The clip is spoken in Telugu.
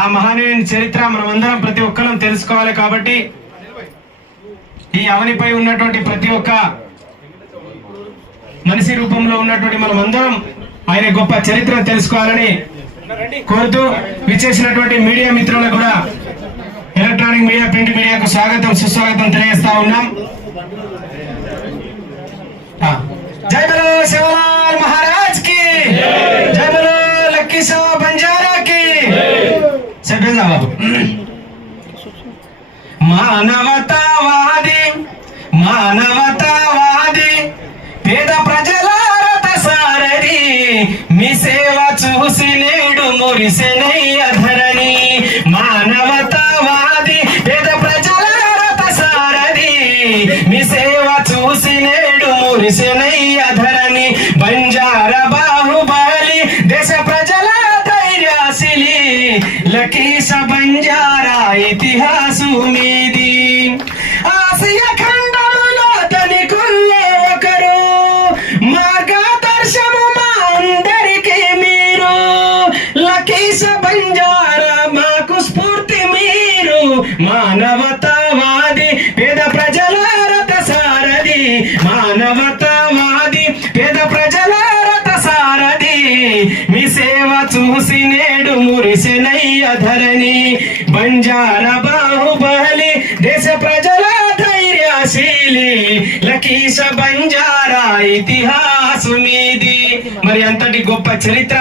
ఆ మహనీయుని చరిత్ర మనమందరం ప్రతి ఒక్కరం తెలుసుకోవాలి. కాబట్టి ఈ అవనిపై ఉన్నటువంటి ప్రతి ఒక్క మనిషి రూపంలో ఉన్నటువంటి మనమందరం ఆయన గొప్ప చరిత్ర తెలుసుకోవాలని కోరుతూ విచ్చేసినటువంటి మీడియా మిత్రులకు కూడా ఎలక్ట్రానిక్ మీడియా, ప్రింట్ మీడియాకు స్వాగతం సుస్వాగతం తెలియజేస్తా ఉన్నాం. జై బలో శివలాల్ మహారాజ్ కి, జై బలో లక్కీసాబ్ బంజారా కి. చెప్పేదా బాబు. మానవతావాది మానవతావాది పేద ప్రజల రథ సారథి, మీ సేవ చూసి నేడు మురిసెనయ్య ధరణి. మానవతావాది పేద ప్రజల రథ సారథి, మీ సేవ చూసి నేడు మురిసెనయ్య ధరణి. బంజారా బాహుబలి దేశ ప్రజల ధైర్యశిలి, లకీష బంజారా ఇతిహాసు మీది. ఆసియా ఖండములో ధనికుల్లో ఒకరు, మార్గదర్శము మా అందరికీ మీరు. లకీష బంజారా మాకు స్ఫూర్తి మీరు. మానవతావాది పేద ప్రజల రథ సారథి, మానవతావాది పేద ప్రజల రథ సారథి, మీ సేవ చూసి నేడు మురిసెనయ్య ధరణి. బంజారా బాహుబలి దేశ ప్రజల ధైర్యశీలి, లకీష బంజారా ఇతిహాసు మీది. మరి అంతటి గొప్ప చరిత్ర